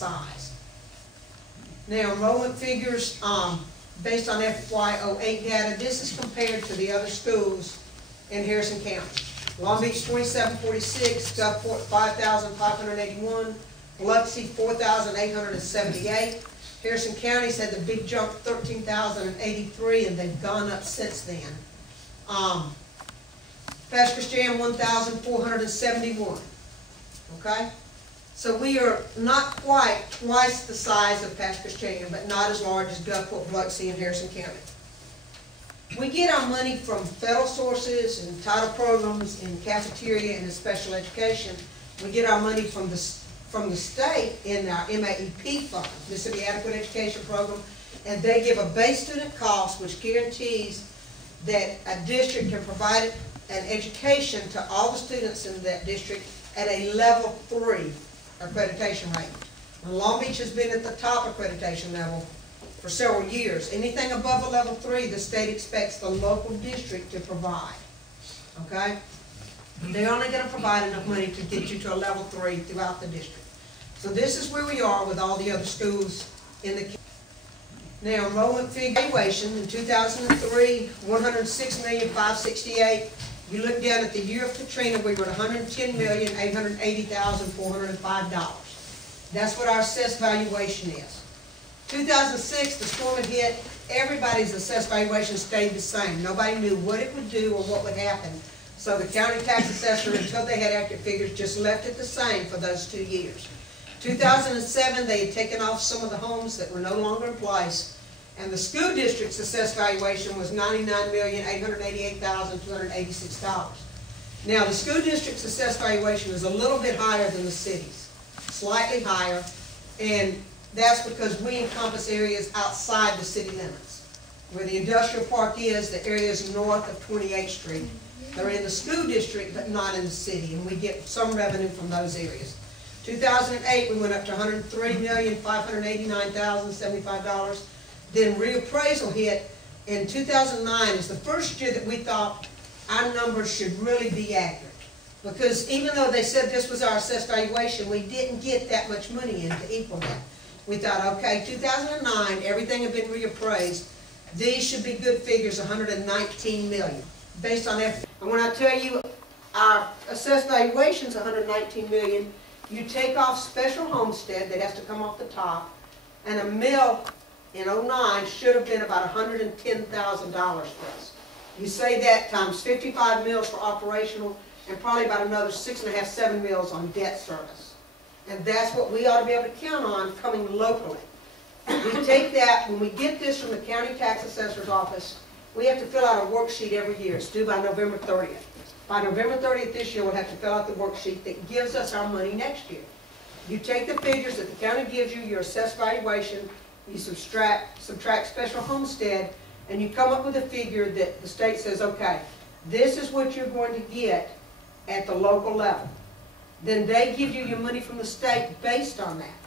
size. Now, enrollment figures based on FY08 data, this is compared to the other schools in Harrison County. Long Beach 2746, Gulfport 5,581, Biloxi 4,878. Harrison County's had the big jump, 13,083, and they've gone up since then. Pasco-Christian 1,471. Okay? So we are not quite twice the size of Pasco-Christian, but not as large as Gulfport, Biloxi, and Harrison County. We get our money from federal sources and title programs in cafeteria and in special education. We get our money from the state in our MAEP fund, Mississippi Adequate Education Program, and they give a base student cost which guarantees that a district can provide an education to all the students in that district at a level 3 accreditation rate. And Long Beach has been at the top accreditation level for several years. Anything above a level 3, the state expects the local district to provide. Okay? They're only going to provide enough money to get you to a level 3 throughout the district. So this is where we are with all the other schools in the county. Now, enrollment figure evaluation in 2003, $106,568,000. You look down at the year of Katrina, we were at $110,880,405. That's what our assessed valuation is. 2006, the storm had hit. Everybody's assessed valuation stayed the same. Nobody knew what it would do or what would happen. So the county tax assessor, until they had accurate figures, just left it the same for those 2 years. 2007, they had taken off some of the homes that were no longer in place, and the school district's assessed valuation was $99,888,286. Now, the school district's assessed valuation is a little bit higher than the city's, slightly higher, and that's because we encompass areas outside the city limits. Where the industrial park is, the areas north of 28th Street. They're in the school district, but not in the city, and we get some revenue from those areas. 2008, we went up to $103,589,075. Then reappraisal hit in 2009 is the first year that we thought our numbers should really be accurate. Because even though they said this was our assessed valuation, we didn't get that much money in to equal that. We thought, okay, 2009, everything had been reappraised. These should be good figures, $119 million. Based on that. And when I tell you our assessed valuation is $119 million, you take off special homestead that has to come off the top, and a mill in 2009 should have been about $110,000 for us. You say that times 55 mills for operational, and probably about another 6.5, 7 mills on debt service. And that's what we ought to be able to count on coming locally. We take that, when we get this from the county tax assessor's office, we have to fill out a worksheet every year. It's due by November 30th. By November 30th this year, we'll have to fill out the worksheet that gives us our money next year. You take the figures that the county gives you, your assessed valuation, you subtract special homestead, and you come up with a figure that the state says, okay, this is what you're going to get at the local level. Then they give you your money from the state based on that.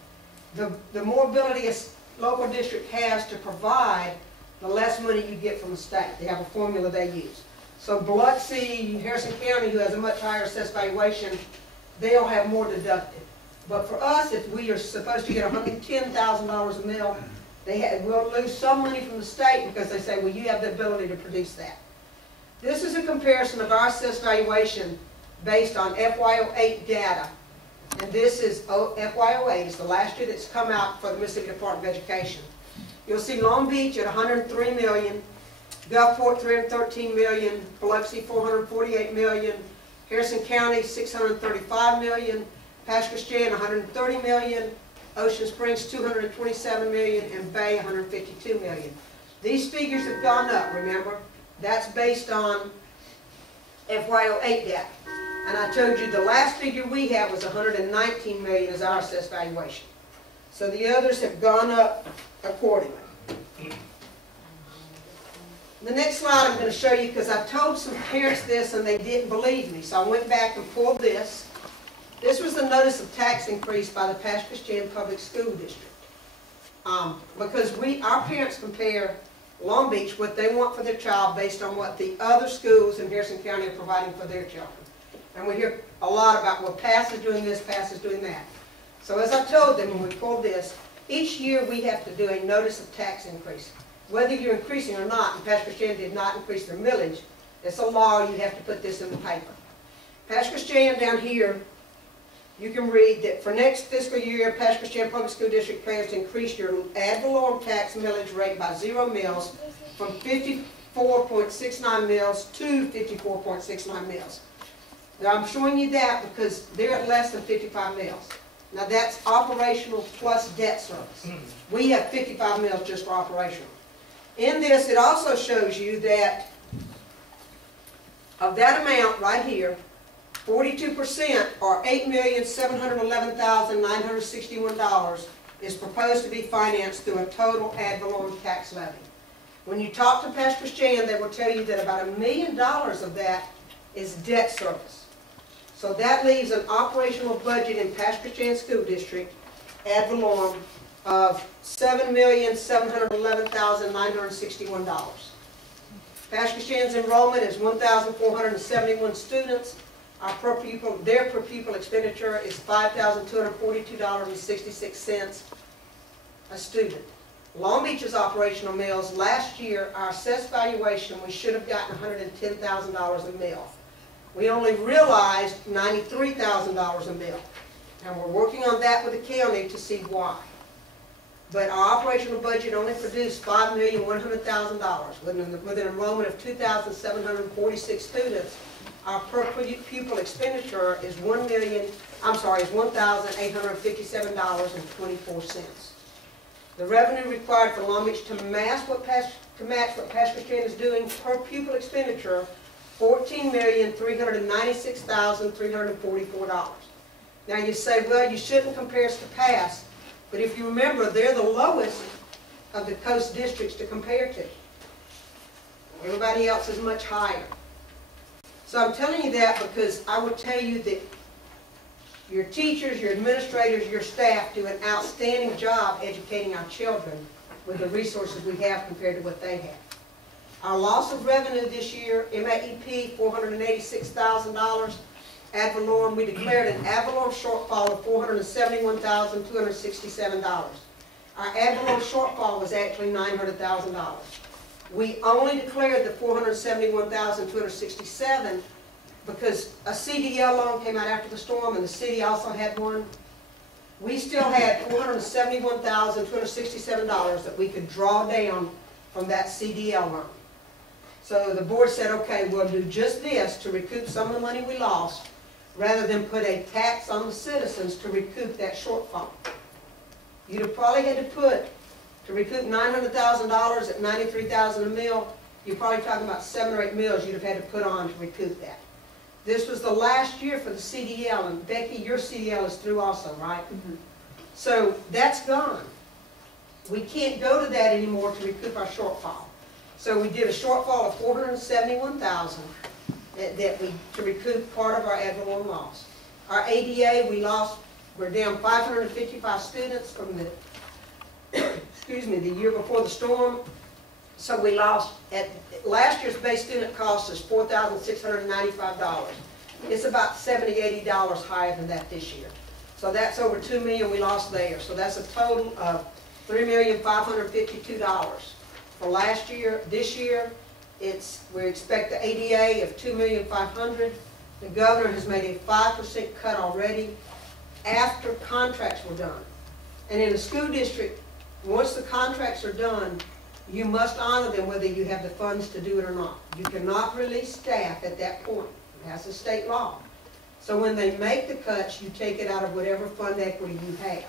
The more ability a local district has to provide, the less money you get from the state. They have a formula they use. So Biloxi, Harrison County, who has a much higher assessed valuation, they'll have more deducted. But for us, if we are supposed to get $110,000 a mill, we'll lose some money from the state because they say, well, you have the ability to produce that. This is a comparison of our assessed valuation based on FY08 data. And this is FY08, it's the last year that's come out for the Mississippi Department of Education. You'll see Long Beach at $103 million, Gulfport $313 million, Biloxi $448 million, Harrison County $635 million, Pasco-Christian $130 million, Ocean Springs $227 million, and Bay $152 million. These figures have gone up, remember? That's based on FY08 data. And I told you the last figure we had was $119 million as our assessed valuation. So the others have gone up accordingly. The next slide I'm going to show you, because I told some parents this and they didn't believe me. So I went back and pulled this. This was the notice of tax increase by the Pasco-Christian Public School District. Because our parents compare Long Beach, what they want for their child, based on what the other schools in Harrison County are providing for their children. And we hear a lot about, well, Pass is doing this, Pass is doing that. So as I told them when we pulled this, each year we have to do a notice of tax increase. Whether you're increasing or not, and Pastor Christian did not increase their millage, it's a law, you have to put this in the paper. Pastor Christian down here, you can read that for next fiscal year, Pastor Christian Public School District plans to increase your ad valorem tax millage rate by 0 mils from 54.69 mils to 54.69 mils. Now I'm showing you that because they're at less than 55 mils. Now that's operational plus debt service. We have 55 mils just for operational. In this, it also shows you that of that amount right here, 42% or $8,711,961 is proposed to be financed through a total ad valorem tax levy. When you talk to Pastor Christian, they will tell you that about $1 million of that is debt service. So that leaves an operational budget in Pastor Christian School District ad valorem of $7,711,961. Pastor Christian's enrollment is 1,471 students. Their per pupil expenditure is $5,242.66 a student. Long Beach's operational mills, last year, our assessed valuation, we should have gotten $110,000 a mill. We only realized $93,000 a mill. And we're working on that with the county to see why. But our operational budget only produced $5,100,000. With an enrollment of 2,746 students, our per pupil expenditure is $1,857.24. The revenue required for Long Beach to match what Pastor Christian is doing per pupil expenditure, $14,396,344. Now you say, well, you shouldn't compare us to past, but if you remember, they're the lowest of the coast districts to compare to. Everybody else is much higher. So I'm telling you that because I will tell you that your teachers, your administrators, your staff do an outstanding job educating our children with the resources we have compared to what they have. Our loss of revenue this year, MAEP, $486,000. Ad valorem, we declared an ad valorem shortfall of $471,267. Our ad valorem shortfall was actually $900,000. We only declared the $471,267 because a CDL loan came out after the storm and the city also had one. We still had $471,267 that we could draw down from that CDL loan. So the board said, okay, we'll do just this to recoup some of the money we lost rather than put a tax on the citizens to recoup that shortfall. You'd have probably had to put, to recoup $900,000 at $93,000 a mill, you're probably talking about 7 or 8 mills you'd have had to put on to recoup that. This was the last year for the CDL, and Becky, your CDL is through also, right? Mm-hmm. So that's gone. We can't go to that anymore to recoup our shortfall. So we did a shortfall of $471,000 to recoup part of our ad valorem loss. Our ADA, we're down 555 students from the, the year before the storm. So we lost, last year's base student cost is $4,695. It's about $70, $80 higher than that this year. So that's over $2 million we lost there. So that's a total of $3,552 for last year. This year, we expect the ADA of $2,500,000. The governor has made a 5% cut already after contracts were done. And in a school district, once the contracts are done, you must honor them whether you have the funds to do it or not. You cannot release staff at that point. That's a state law. So when they make the cuts, you take it out of whatever fund equity you have.